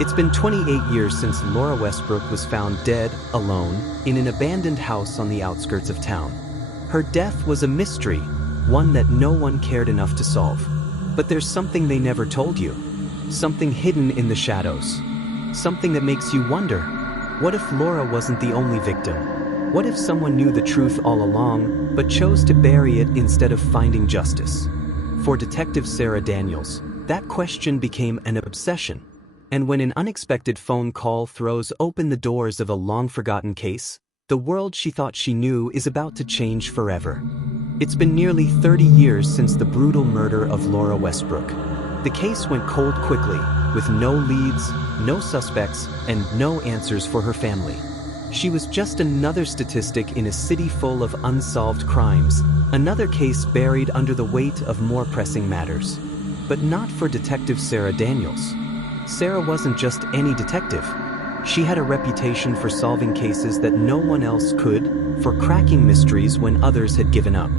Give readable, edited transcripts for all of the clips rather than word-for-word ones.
It's been 28 years since Laura Westbrook was found dead, alone, in an abandoned house on the outskirts of town. Her death was a mystery, one that no one cared enough to solve. But there's something they never told you. Something hidden in the shadows. Something that makes you wonder, what if Laura wasn't the only victim? What if someone knew the truth all along, but chose to bury it instead of finding justice? For Detective Sarah Daniels, that question became an obsession. And when an unexpected phone call throws open the doors of a long-forgotten case, the world she thought she knew is about to change forever. It's been nearly 30 years since the brutal murder of Laura Westbrook. The case went cold quickly, with no leads, no suspects, and no answers for her family. She was just another statistic in a city full of unsolved crimes, another case buried under the weight of more pressing matters. But not for Detective Sarah Daniels. Sarah wasn't just any detective. She had a reputation for solving cases that no one else could, for cracking mysteries when others had given up.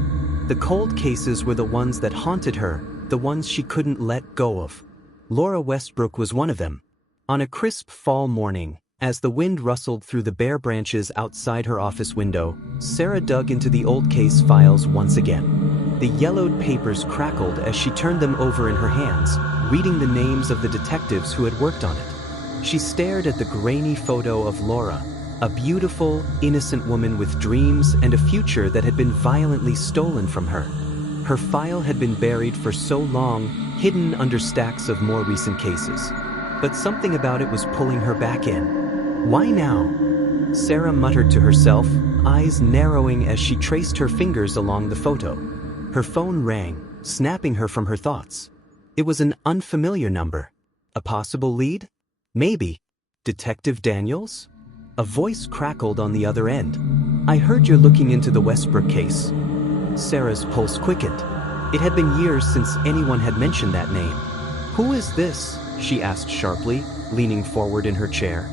The cold cases were the ones that haunted her, the ones she couldn't let go of. Laura Westbrook was one of them. On a crisp fall morning, as the wind rustled through the bare branches outside her office window, Sarah dug into the old case files once again. The yellowed papers crackled as she turned them over in her hands, reading the names of the detectives who had worked on it. She stared at the grainy photo of Laura, a beautiful, innocent woman with dreams and a future that had been violently stolen from her. Her file had been buried for so long, hidden under stacks of more recent cases. But something about it was pulling her back in. Why now? Sarah muttered to herself, eyes narrowing as she traced her fingers along the photo. Her phone rang, snapping her from her thoughts. It was an unfamiliar number. A possible lead? Maybe. Detective Daniels? A voice crackled on the other end. I heard you're looking into the Westbrook case. Sarah's pulse quickened. It had been years since anyone had mentioned that name. Who is this? She asked sharply, leaning forward in her chair.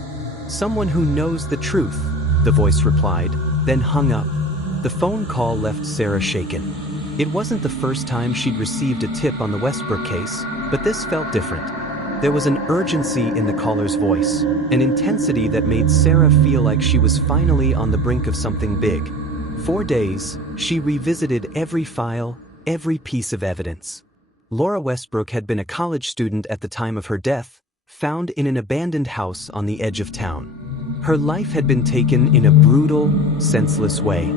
Someone who knows the truth, the voice replied, then hung up. The phone call left Sarah shaken. It wasn't the first time she'd received a tip on the Westbrook case, but this felt different. There was an urgency in the caller's voice, an intensity that made Sarah feel like she was finally on the brink of something big. For days, she revisited every file, every piece of evidence. Laura Westbrook had been a college student at the time of her death, found in an abandoned house on the edge of town. Her life had been taken in a brutal, senseless way.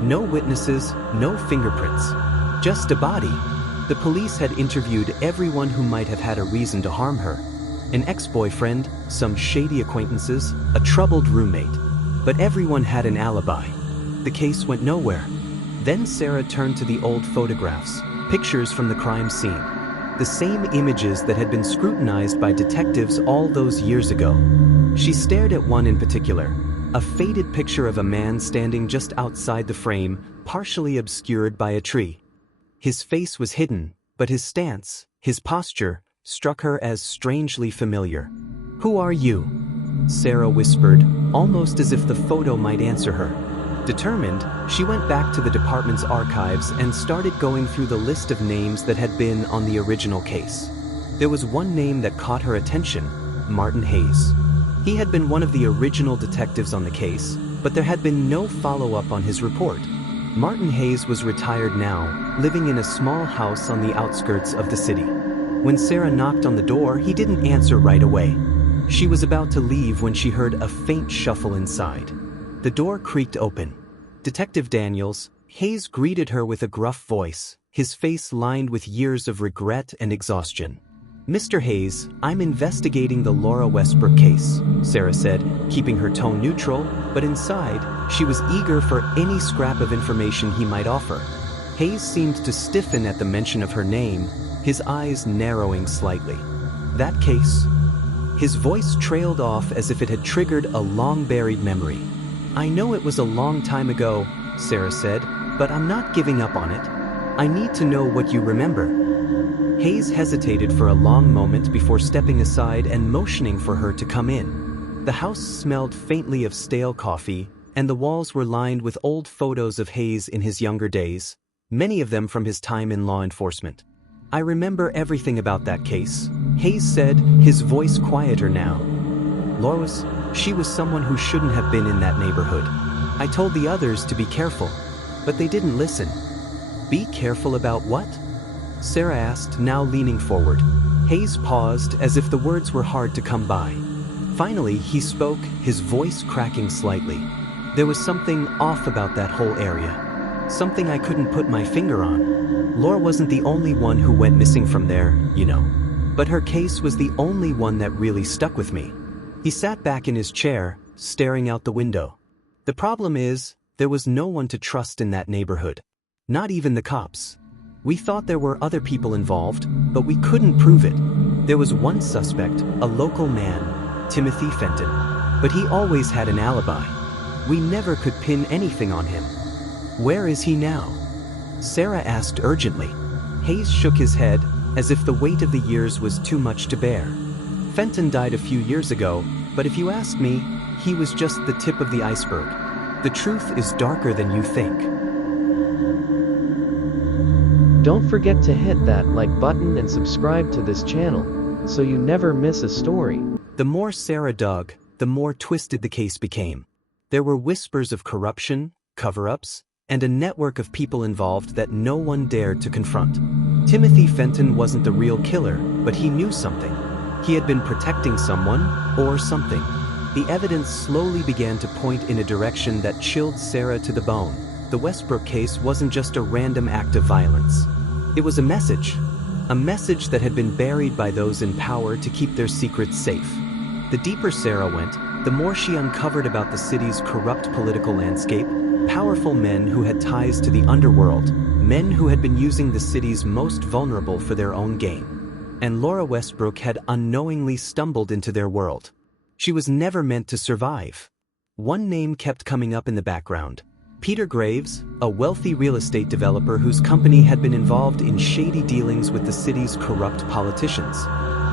No witnesses, no fingerprints, just a body. The police had interviewed everyone who might have had a reason to harm her. An ex-boyfriend, some shady acquaintances, a troubled roommate. But everyone had an alibi. The case went nowhere. Then Sarah turned to the old photographs, pictures from the crime scene. The same images that had been scrutinized by detectives all those years ago. She stared at one in particular, a faded picture of a man standing just outside the frame, partially obscured by a tree. His face was hidden, but his stance, his posture, struck her as strangely familiar. "Who are you?" Sarah whispered, almost as if the photo might answer her. Determined, she went back to the department's archives and started going through the list of names that had been on the original case. There was one name that caught her attention, Martin Hayes. He had been one of the original detectives on the case, but there had been no follow-up on his report. Martin Hayes was retired now, living in a small house on the outskirts of the city. When Sarah knocked on the door, he didn't answer right away. She was about to leave when she heard a faint shuffle inside. The door creaked open. Detective Daniels, Hayes greeted her with a gruff voice, his face lined with years of regret and exhaustion. "Mr. Hayes, I'm investigating the Laura Westbrook case," Sarah said, keeping her tone neutral, but inside, she was eager for any scrap of information he might offer. Hayes seemed to stiffen at the mention of her name, his eyes narrowing slightly. "That case?" His voice trailed off as if it had triggered a long-buried memory. "I know it was a long time ago," Sarah said, "but I'm not giving up on it. I need to know what you remember." Hayes hesitated for a long moment before stepping aside and motioning for her to come in. The house smelled faintly of stale coffee, and the walls were lined with old photos of Hayes in his younger days, many of them from his time in law enforcement. "I remember everything about that case," Hayes said, his voice quieter now. Lois, she was someone who shouldn't have been in that neighborhood. I told the others to be careful, but they didn't listen. Be careful about what? Sarah asked, now leaning forward. Hayes paused as if the words were hard to come by. Finally, he spoke, his voice cracking slightly. There was something off about that whole area. Something I couldn't put my finger on. Laura wasn't the only one who went missing from there, you know. But her case was the only one that really stuck with me. He sat back in his chair, staring out the window. The problem is, there was no one to trust in that neighborhood. Not even the cops. We thought there were other people involved, but we couldn't prove it. There was one suspect, a local man, Timothy Fenton. But he always had an alibi. We never could pin anything on him. Where is he now? Sarah asked urgently. Hayes shook his head, as if the weight of the years was too much to bear. Fenton died a few years ago, but if you ask me, he was just the tip of the iceberg. The truth is darker than you think. Don't forget to hit that like button and subscribe to this channel, so you never miss a story. The more Sarah dug, the more twisted the case became. There were whispers of corruption, cover-ups, and a network of people involved that no one dared to confront. Timothy Fenton wasn't the real killer, but he knew something. He had been protecting someone, or something. The evidence slowly began to point in a direction that chilled Sarah to the bone. The Westbrook case wasn't just a random act of violence. It was a message that had been buried by those in power to keep their secrets safe. The deeper Sarah went, the more she uncovered about the city's corrupt political landscape, powerful men who had ties to the underworld, men who had been using the city's most vulnerable for their own gain. And Laura Westbrook had unknowingly stumbled into their world. She was never meant to survive. One name kept coming up in the background. Peter Graves, a wealthy real estate developer whose company had been involved in shady dealings with the city's corrupt politicians.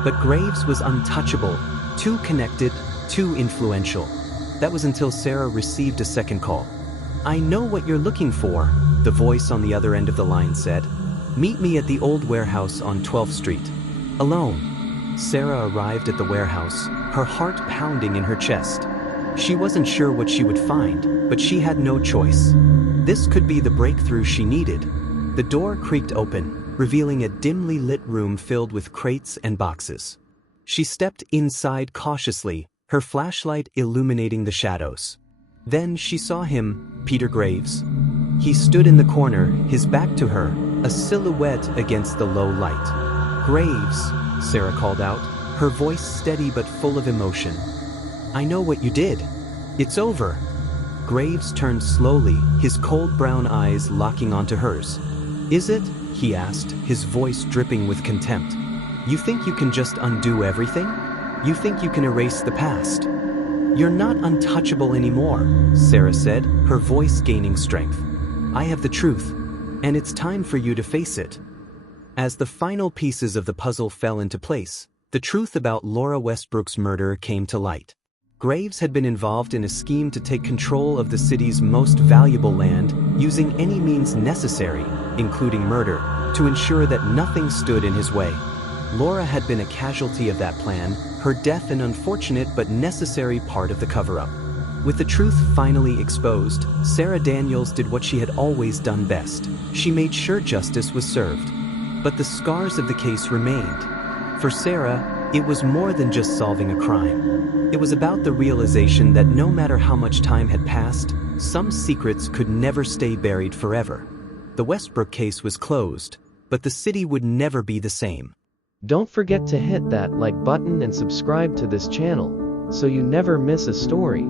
But Graves was untouchable, too connected, too influential. That was until Sarah received a second call. I know what you're looking for, the voice on the other end of the line said. Meet me at the old warehouse on 12th Street. Alone. Sarah arrived at the warehouse, her heart pounding in her chest. She wasn't sure what she would find, but she had no choice. This could be the breakthrough she needed. The door creaked open, revealing a dimly lit room filled with crates and boxes. She stepped inside cautiously, her flashlight illuminating the shadows. Then she saw him, Peter Graves. He stood in the corner, his back to her, a silhouette against the low light. Graves, Sarah called out, her voice steady but full of emotion. I know what you did. It's over. Graves turned slowly, his cold brown eyes locking onto hers. Is it? He asked, his voice dripping with contempt. You think you can just undo everything? You think you can erase the past? You're not untouchable anymore, Sarah said, her voice gaining strength. I have the truth, and it's time for you to face it. As the final pieces of the puzzle fell into place, the truth about Laura Westbrook's murder came to light. Graves had been involved in a scheme to take control of the city's most valuable land, using any means necessary, including murder, to ensure that nothing stood in his way. Laura had been a casualty of that plan, her death an unfortunate but necessary part of the cover-up. With the truth finally exposed, Sarah Daniels did what she had always done best. She made sure justice was served. But the scars of the case remained. For Sarah, it was more than just solving a crime. It was about the realization that no matter how much time had passed, some secrets could never stay buried forever. The Westbrook case was closed, but the city would never be the same. Don't forget to hit that like button and subscribe to this channel, so you never miss a story.